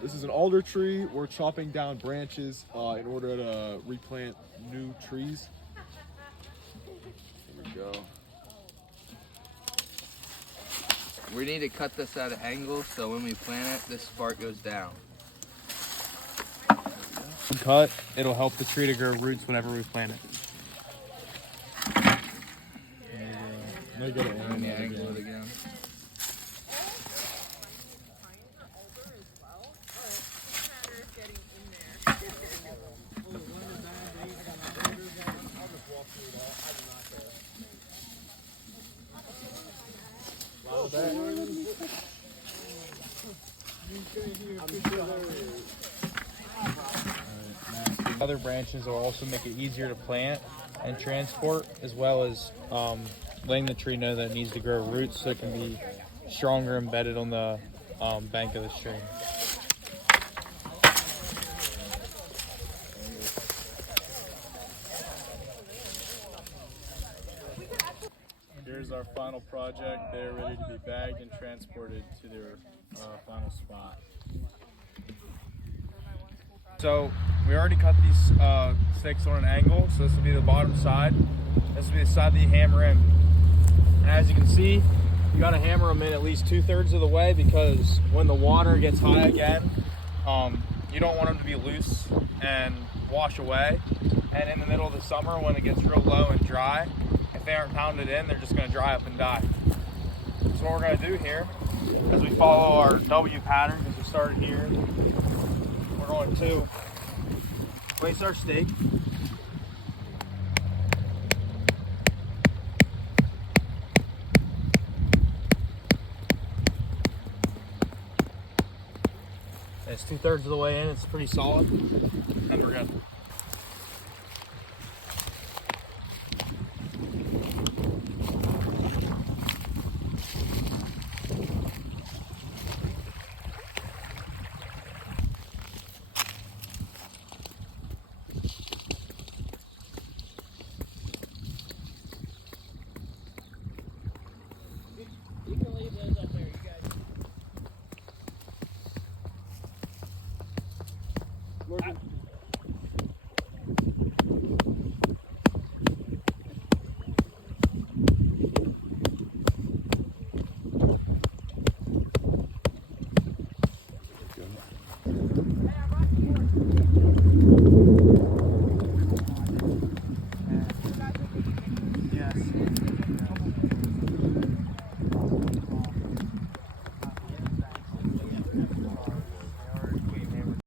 This is an alder tree. We're chopping down branches in order to replant new trees. Here we go. We need to cut this at an angle so when we plant it, this part goes down. Cut, it'll help the tree to grow roots whenever we plant it. Now get it And the angle it again. Other branches will also make it easier to plant and transport, as well as letting the tree know that it needs to grow roots so it can be stronger embedded on the bank of the stream. Here's our final project. They're ready to be bagged and transported to their final spot. So we already cut these sticks on an angle, so this will be the bottom side. This will be the side that you hammer in. And as you can see, you gotta hammer them in at least 2/3 of the way, because when the water gets high again, you don't want them to be loose and wash away. And in the middle of the summer, when it gets real low and dry, if they aren't pounded in, they're just gonna dry up and die. So what we're gonna do here is we follow our W pattern, because we started here. We're going to place our stake. It's 2/3 of the way in, it's pretty solid, and we're good. You can leave those up there, you guys. Morgan.